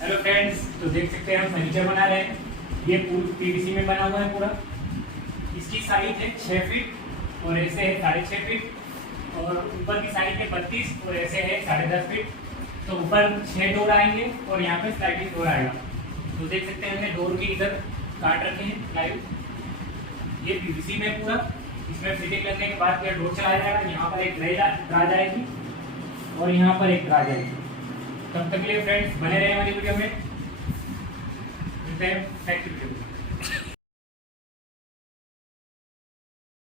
Hello friends, तो देख सकते हैं हम फर्नीचर बना रहे हैं। ये पूरा पीवीसी में बना हुआ है पूरा। इसकी साइज है 6 फीट और ऐसे है 6.5 फीट और ऊपर की साइज है 32 और ऐसे है 10.5 फीट। तो ऊपर 6 डोर आएंगे और यहाँ पे स्लाइडिंग डोर आएगा। तो देख सकते हैं हमने डोर के इधर काट रखे हैं प्लाईवुड। ये पीवीसी में पूरा। इसमें फिटिंग करने के बाद फिर डोर चलाया जाएगा। यहाँ पर एक ड्रा जाएगी और यहाँ पर एक ड्रा जाएगी। तब तक के लिए फ्रेंड्स बने रहे हमारी वीडियो में। मिलते हैं नेक्स्ट वीडियो में।